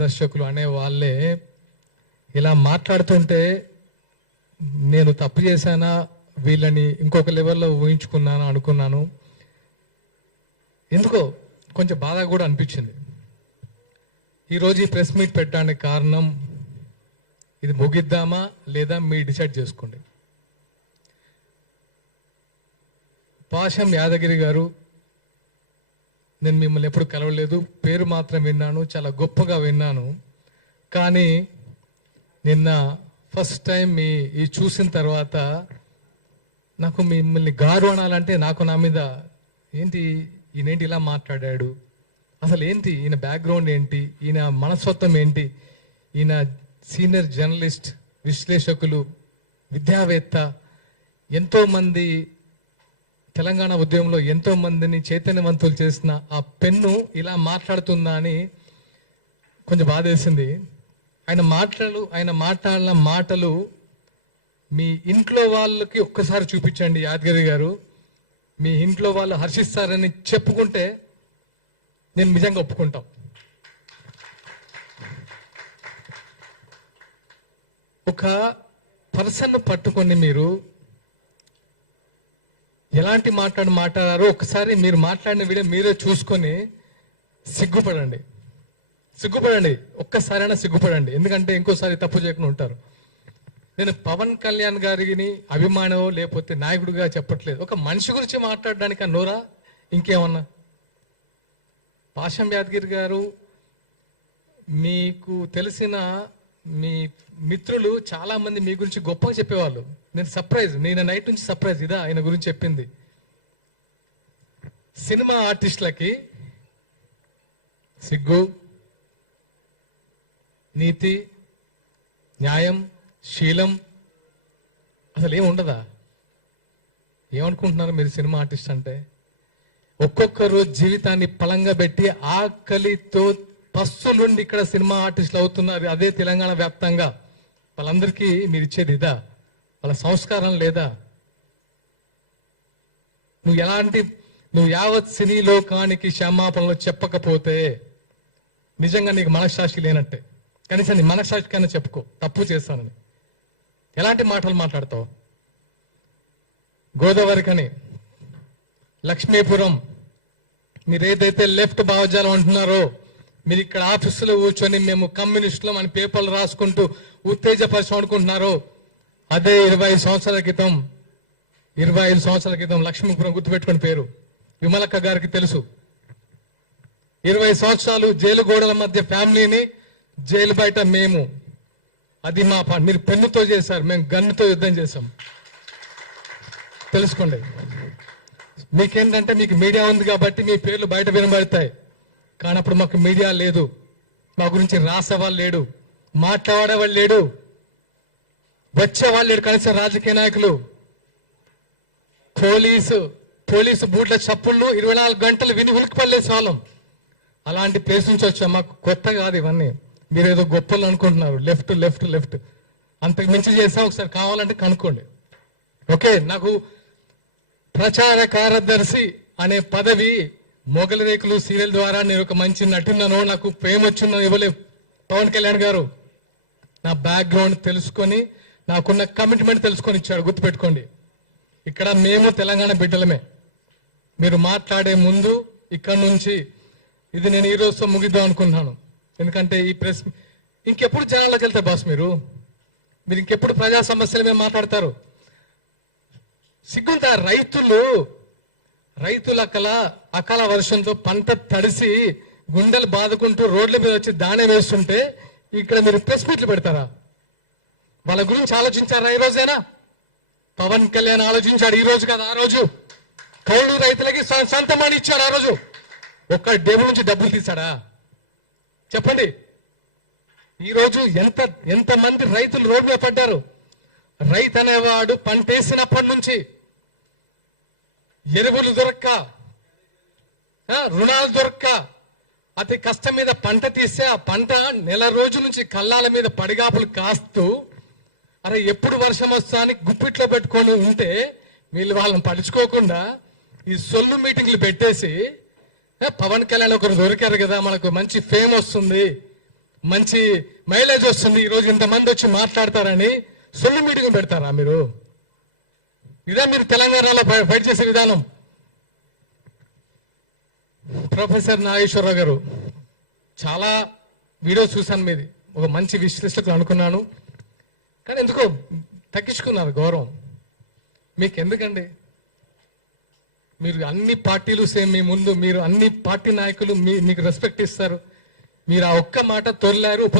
దర్శకులు అనే వాళ్ళే ఇలా మాట్లాడుతుంటే నేను తప్పు చేశానా, వీళ్ళని ఇంకొక లెవెల్లో ఊహించుకున్నాను అనుకున్నాను. ఎందుకో కొంచెం బాధ కూడా అనిపించింది. ఈరోజు ఈ ప్రెస్ మీట్ పెట్టడానికి కారణం, ఇది ముగిద్దామా లేదా మీరు డిసైడ్ చేసుకోండి. పాషం యాదగిరి గారు, నేను మిమ్మల్ని ఎప్పుడు కలవలేదు, పేరు మాత్రం విన్నాను, చాలా గొప్పగా విన్నాను. కానీ నిన్న ఫస్ట్ టైం ఈ చూసిన తర్వాత నాకు మిమ్మల్ని గారు అనాలంటే నాకు నా మీద ఏంటి, ఈయనేంటి ఇలా మాట్లాడాడు, అసలు ఏంటి ఈయన బ్యాక్గ్రౌండ్ ఏంటి, ఈయన మనస్తత్వం ఏంటి, ఈయన సీనియర్ జర్నలిస్ట్, విశ్లేషకులు, విద్యావేత్త, ఎంతోమంది తెలంగాణ ఉద్యమంలో ఎంతో మందిని చైతన్యవంతులు చేసిన ఆ పెన్ను ఇలా మాట్లాడుతుందా అని కొంచెం బాధేసింది. ఆయన మాట్లాడిన మాటలు మీ ఇంట్లో వాళ్ళకి ఒక్కసారి చూపించండి యాదగిరి గారు. మీ ఇంట్లో వాళ్ళు హర్షిస్తారని చెప్పుకుంటే నేను నిజంగా ఒప్పుకుంటాం. ఒక పర్సన్ పట్టుకొని మీరు ఎలాంటి మాట్లాడారో ఒకసారి మీరు మాట్లాడిన వీడియో మీరే చూసుకొని సిగ్గుపడండి. ఒక్కసారైనా సిగ్గుపడండి. ఎందుకంటే ఇంకోసారి తప్పు చేయకుండా ఉంటారు. నేను పవన్ కళ్యాణ్ గారిని అభిమానమో లేకపోతే నాయకుడిగా చెప్పట్లేదు. ఒక మనిషి గురించి మాట్లాడడానికి నోరా ఇంకేమన్నా? పాషం యాదగిరి గారు, మీకు తెలిసిన మీ మిత్రులు చాలా మంది మీ గురించి గొప్పగా చెప్పేవాళ్ళు. నేను నైట్ నుంచి సర్ప్రైజ్ ఇదా ఆయన గురించి చెప్పింది. సినిమా ఆర్టిస్టులకి సిగ్గు, నీతి, న్యాయం, శీలం అసలు ఏమి ఉండదా? ఏమనుకుంటున్నారు మీరు సినిమా ఆర్టిస్ట్ అంటే? ఒక్కొక్కరు జీవితాన్ని పలంగా పెట్టి ఆకలితో పస్తులుండి ఇక్కడ సినిమా ఆర్టిస్టులు అవుతున్నారు. అదే తెలంగాణ వ్యాప్తంగా. వాళ్ళందరికీ మీరు ఇచ్చేది ఇదా? వాళ్ళ సంస్కారం లేదా? నువ్వు యావత్ సినీ లోకానికి క్షమాపణలు చెప్పకపోతే నిజంగా నీకు మనస్సాక్షి లేనట్టే. కనీసం నీ మనస్సాక్షికైనా చెప్పుకో తప్పు చేస్తానని. ఎలాంటి మాటలు మాట్లాడతావు? గోదావరికని, లక్ష్మీపురం, మీరు ఏదైతే లెఫ్ట్ భావజాలం అంటున్నారో, మీరు ఇక్కడ ఆఫీసులో కూర్చొని మేము కమ్యూనిస్టులం అని పేపర్లు రాసుకుంటూ ఉత్తేజపరచం అనుకుంటున్నారో, అదే 25 సంవత్సరాల క్రితం లక్ష్మీపురం గుర్తుపెట్టుకుని పేరు విమలక్క గారికి తెలుసు. 20 సంవత్సరాలు జైలు గోడల మధ్య ఫ్యామిలీని, జైలు బయట మేము. అది మీరు పెన్నుతో చేశారు, మేము గన్నుతో యుద్ధం చేశాం. తెలుసుకోండి. మీకేంటంటే మీకు మీడియా ఉంది కాబట్టి మీ పేర్లు బయట వినబడతాయి. కానీ అప్పుడు మాకు మీడియా లేదు, మా గురించి రాసేవాళ్ళు లేడు, మాట్లాడేవాళ్ళు లేడు, వచ్చేవాళ్ళు లేడు. కనీసం రాజకీయ నాయకులు, పోలీసు బూట్ల చప్పుళ్ళు 24 గంటలు విని ఉలికిపడలేసే వాళ్ళం. అలాంటి ప్లేస్ నుంచి వచ్చాం. మాకు కొత్త కాదు ఇవన్నీ. మీరేదో గొప్పలు అనుకుంటున్నారు. లెఫ్ట్ అంతకు మించి చేసాం. ఒకసారి కావాలంటే కనుక్కోండి. ఓకే, నాకు ప్రచార కార్యదర్శి అనే పదవి మొగలి రేకులు సీరియల్ ద్వారా నేను ఒక మంచి నటున్నాను, నాకు ప్రేమ వచ్చిందో ఇవ్వలేదు పవన్ కళ్యాణ్ గారు. నా బ్యాక్గ్రౌండ్ తెలుసుకొని, నాకున్న కమిట్మెంట్ తెలుసుకొని ఇచ్చాడు. గుర్తుపెట్టుకోండి. ఇక్కడ మేము తెలంగాణ బిడ్డలమే. మీరు మాట్లాడే ముందు ఇక్కడ నుంచి ఇది నేను ఈ రోజుతో ముగిద్దాం అనుకున్నాను. ఎందుకంటే ఈ ప్రెస్ ఇంకెప్పుడు జనాల్లోకి వెళ్తారు బాస్? మీరు ఇంకెప్పుడు ప్రజా సమస్యల మీద మాట్లాడతారు? సిగ్గుంటా? రైతుల అకాల వర్షంతో పంట తడిసి గుండెలు బాదుకుంటూ రోడ్ల మీద వచ్చి దాణే వేస్తుంటే ఇక్కడ మీరు ప్రెస్ మీట్లు పెడతారా? వాళ్ళ గురించి ఆలోచించారా? ఈ రోజైనా పవన్ కళ్యాణ్ ఆలోచించాడు. ఈ రోజు కదా, ఆ రోజు కౌలు రైతులకి సొంతమని ఇచ్చాడు. ఆ రోజు ఒక్క డబ్బు నుంచి డబ్బులు తీశాడా? చెప్పండి. ఈరోజు ఎంతమంది రైతులు రోడ్డు మీద పడ్డారు? రైతు అనేవాడు పంటేసినప్పటి నుంచి ఎరువులు దొరక్క, రుణాలు దొరక్క, అతి కష్టం మీద పంట తీస్తే ఆ పంట నెల రోజుల నుంచి కళ్ళాల మీద పడిగాపులు కాస్తూ, అరే ఎప్పుడు వర్షం వస్తా అని గుప్పిట్లో పెట్టుకొని ఉంటే వీళ్ళు వాళ్ళని పడుచుకోకుండా ఈ సొల్లు మీటింగ్లు పెట్టేసి పవన్ కళ్యాణ్ ఒకరు దొరికారు కదా, మనకు మంచి ఫేమ్ వస్తుంది, మంచి మైలేజ్ వస్తుంది, ఈరోజు ఇంతమంది వచ్చి మాట్లాడతారని సొల్లు మీటింగ్ పెడతారా మీరు? ఇదే మీరు తెలంగాణలో ఫైట్ చేసే విధానం. ప్రొఫెసర్ నాగేశ్వరరావు గారు చాలా వీడియోస్ చూశాను మీది, ఒక మంచి విశ్లేషకులు అనుకున్నాను, కానీ ఎందుకో తగ్గించుకున్నారు గౌరవం. మీకు ఎందుకండి? మీరు అన్ని పార్టీలు సేమ్ మీ ముందు, మీరు అన్ని పార్టీ నాయకులు మీకు రెస్పెక్ట్ ఇస్తారు. మీరు ఆ ఒక్క మాట తొలిలారు, ఉప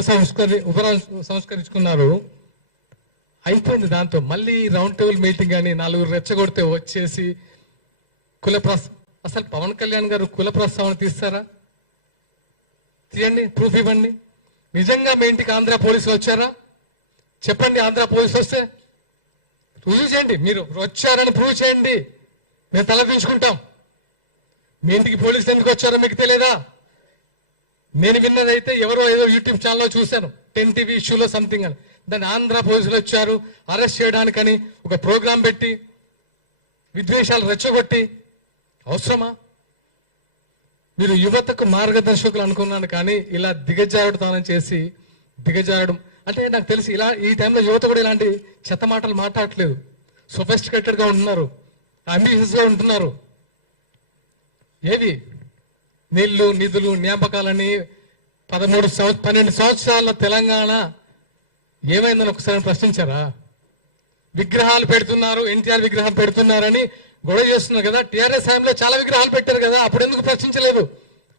సంస్కరించుకున్నారు, అయిపోయింది. దాంతో మళ్ళీ రౌండ్ టేబుల్ మీటింగ్ అని 4 రెచ్చగొడితే వచ్చేసి అసలు పవన్ కళ్యాణ్ గారు కుల ప్రస్తావన తీస్తారా? తీయండి, ప్రూఫ్ ఇవ్వండి. నిజంగా మీ ఇంటికి ఆంధ్ర పోలీసులు వచ్చారా? చెప్పండి. ఆంధ్ర పోలీసులు వస్తే రుజువు చేయండి. మీరు వచ్చారని ప్రూవ్ చేయండి, మేము తలదించుకుంటాం. మీ ఇంటికి పోలీసులు ఎందుకు వచ్చారో మీకు తెలియదా? నేను విన్నదైతే ఎవరో ఏదో యూట్యూబ్ ఛానల్లో చూశాను, 10 TV ఇష్యూలో సంథింగ్ అని. దాన్ని ఆంధ్ర పోలీసులు వచ్చారు అరెస్ట్ చేయడానికని ఒక ప్రోగ్రాం పెట్టి విద్వేషాలు రెచ్చగొట్టి అవసరమా? మీరు యువతకు మార్గదర్శకులు అనుకున్నాను, కానీ ఇలా దిగజారుడుతనం చేసి దిగజారడం అంటే నాకు తెలిసి ఇలా ఈ టైంలో యువత కూడా ఇలాంటి చెత్త మాటలు మాట్లాడట్లేదు. సొఫిస్టికేటెడ్ గా ఉంటున్నారు, అంబిషియస్ గా ఉంటున్నారు. ఏవి నీళ్లు నిధులు జ్ఞాపకాలని 12 సంవత్సరాల తెలంగాణ ఏమైందని ఒకసారి ప్రశ్నించారా? విగ్రహాలు పెడుతున్నారు, ఎన్టీఆర్ విగ్రహం పెడుతున్నారని గొడవ చేస్తున్నారు కదా. టీఆర్ఎస్ హయాంలో చాలా విగ్రహాలు పెట్టారు కదా, అప్పుడు ఎందుకు ప్రశ్నించలేదు?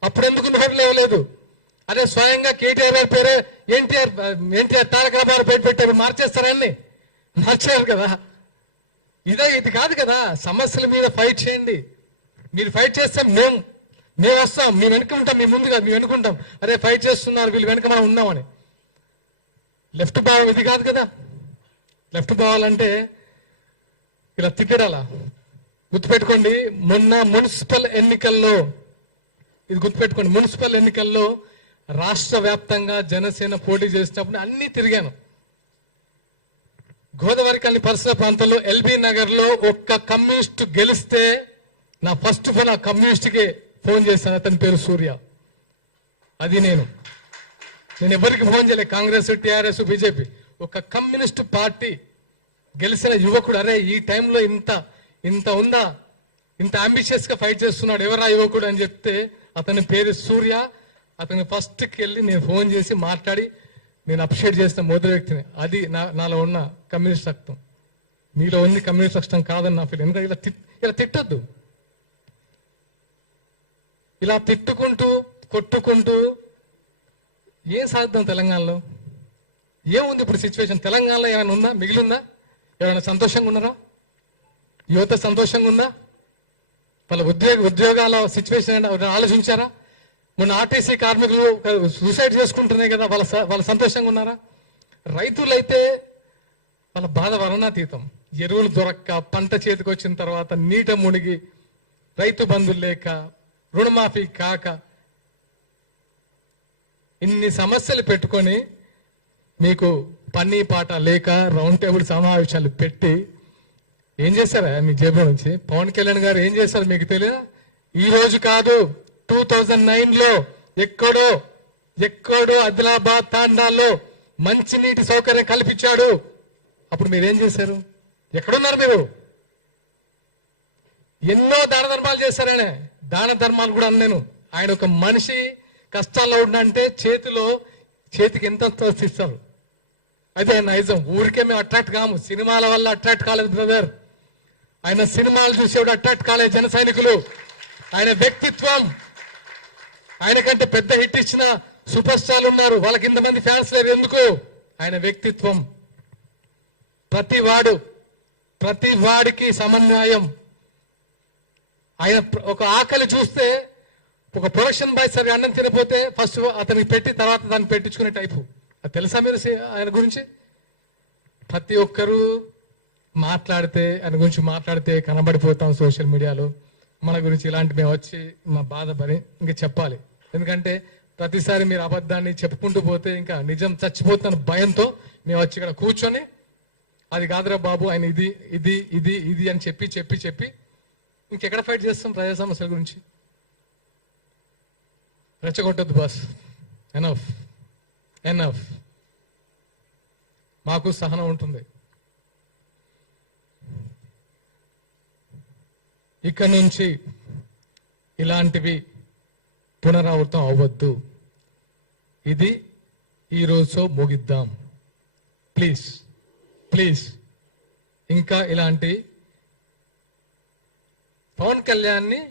అప్పుడు ఎందుకు నోరు లేవలేదు? అదే స్వయంగా కేటీఆర్ గారి పేరే ఎన్టీఆర్ తారక రామారావు పేరు పెట్టారు, మార్చేస్తారని మార్చారు కదా. ఇది కాదు కదా. సమస్యల మీద ఫైట్ చేయండి. మీరు ఫైట్ చేస్తే మేము వస్తాం, మేము వెనుక ఉంటాం, మీ ముందు కాదు, మేము వెనుకుంటాం. అరే ఫైట్ చేస్తున్నారు వీళ్ళు, వెనుక మనం ఉన్నామని. లెఫ్ట్ భావం ఇది కాదు కదా. లెఫ్ట్ భావాలంటే ఇలా తిట్టడాలా? గుర్తుపెట్టుకోండి, మొన్న మున్సిపల్ ఎన్నికల్లో, ఇది గుర్తుపెట్టుకోండి, మున్సిపల్ ఎన్నికల్లో రాష్ట్ర వ్యాప్తంగా జనసేన పోటీ చేసినప్పుడు అన్ని తిరిగాను. గోదావరి కని పరిసర ప్రాంతంలో ఎల్బీ నగర్ లో ఒక్క కమ్యూనిస్ట్ గెలిస్తే నా ఫస్ట్ ఫోన్ ఆ కమ్యూనిస్ట్కి ఫోన్ చేశాను. అతని పేరు సూర్య. అది నేను ఎవరికి ఫోన్ చేయలేదు, కాంగ్రెస్ టిఆర్ఎస్ బీజేపీ. ఒక కమ్యూనిస్ట్ పార్టీ గెలిచిన యువకుడు, అరే ఈ టైంలో ఇంత ఉందా, ఇంత అంబిషియస్ గా ఫైట్ చేస్తున్నాడు, ఎవరా యువకుడు అని చెప్తే అతని పేరు సూర్య. అతని ఫస్ట్కి వెళ్ళి నేను ఫోన్ చేసి మాట్లాడి నేను అప్రిషియేట్ చేసిన మొదటి వ్యక్తిని. అది నాలో ఉన్న కమ్యూనిస్ట్ రక్తం. మీలో ఉంది కమ్యూనిస్ట్ రక్తం కాదని నా ఫీల్. ఎందుకంటే ఇలా తిట్టొద్దు. ఇలా తిట్టుకుంటూ కొట్టుకుంటూ ఏం సాధిద్దాం తెలంగాణలో? ఏముంది ఇప్పుడు సిచ్యువేషన్? తెలంగాణలో ఏమైనా ఉందా, మిగిలిందా? ఏమైనా సంతోషంగా ఉన్నారా? యువత సంతోషంగా ఉందా? వాళ్ళ ఉద్యోగాల సిచ్యువేషన్ ఆలోచించారా? మొన్న ఆర్టీసీ కార్మికులు సూసైడ్ చేసుకుంటున్నాయి కదా, వాళ్ళ సంతోషంగా ఉన్నారా? రైతులైతే వాళ్ళ బాధ వర్ణాతీతం. ఎరువులు దొరక్క, పంట చేతికి వచ్చిన తర్వాత నీట మునిగి, రైతు బంధులు లేక, రుణమాఫీ కాక, ఇన్ని సమస్యలు పెట్టుకొని మీకు పని పాట లేక రౌండ్ టేబుల్ సమావేశాలు పెట్టి ఏం చేశారా మీ జేబులో నుంచి? పవన్ కళ్యాణ్ గారు ఏం చేశారు మీకు తెలియదా? ఈ రోజు కాదు, 2009లో ఎక్కడో ఆదిలాబాద్ తాండాల్లో మంచినీటి సౌకర్యం కల్పించాడు. అప్పుడు మీరేం చేశారు? ఎక్కడున్నారు మీరు? ఎన్నో దాన ధర్మాలు చేశారు ఆయన. దాన ధర్మాలు కూడా అన్నాను. ఆయన ఒక మనిషి కష్టాల్లో ఉండంటే చేతికి ఎంత ఇస్తారు. అయితే ఆయన నైజం. ఊరికే మేము అట్రాక్ట్ కాము, సినిమాల వల్ల అట్రాక్ట్ కాలేదు బ్రదర్. ఆయన సినిమాలు చూసేవాడు అట్రాక్ట్ కాలేదు జన సైనికులు. ఆయన వ్యక్తిత్వం, ఆయనకంటే పెద్ద హిట్ ఇచ్చిన సూపర్ స్టార్లు ఉన్నారు, వాళ్ళకి ఇంతమంది ఫ్యాన్స్ లేరు. ఎందుకు? ఆయన వ్యక్తిత్వం. ప్రతి వాడికి సమన్వయం. ఆయన ఒక ఆకలి చూస్తే, ఒక ప్రొడక్షన్ బాయ్ సరే అన్నం తినపోతే ఫస్ట్ అతనికి పెట్టి తర్వాత దాన్ని పెట్టించుకునే టైపు. అది తెలుసా మీరు ఆయన గురించి? ప్రతి ఒక్కరూ ఆయన గురించి మాట్లాడితే కనబడిపోతాం సోషల్ మీడియాలో. మన గురించి ఇలాంటి మేము వచ్చి మా బాధ పని ఇంకా చెప్పాలి. ఎందుకంటే ప్రతిసారి మీరు అబద్ధాన్ని చెప్పుకుంటూ పోతే ఇంకా నిజం చచ్చిపోతున్న భయంతో మేము వచ్చి ఇక్కడ కూర్చొని అది కాదురా బాబు ఆయన ఇది ఇది ఇది ఇది అని చెప్పి ఇంకెక్కడ ఫైట్ చేస్తాం ప్రజా సమస్యల గురించి? రెచ్చగొట్టద్దు బాస్. ఎనఫ్. మాకు సహనం ఉంటుంది. ఇక నుంచి ఇలాంటివి పునరావృతం అవ్వద్దు. ఇది ఈరోజు ముగిద్దాం. Please please. ఇంకా ఇలాంటి పవన్ కళ్యాణ్ని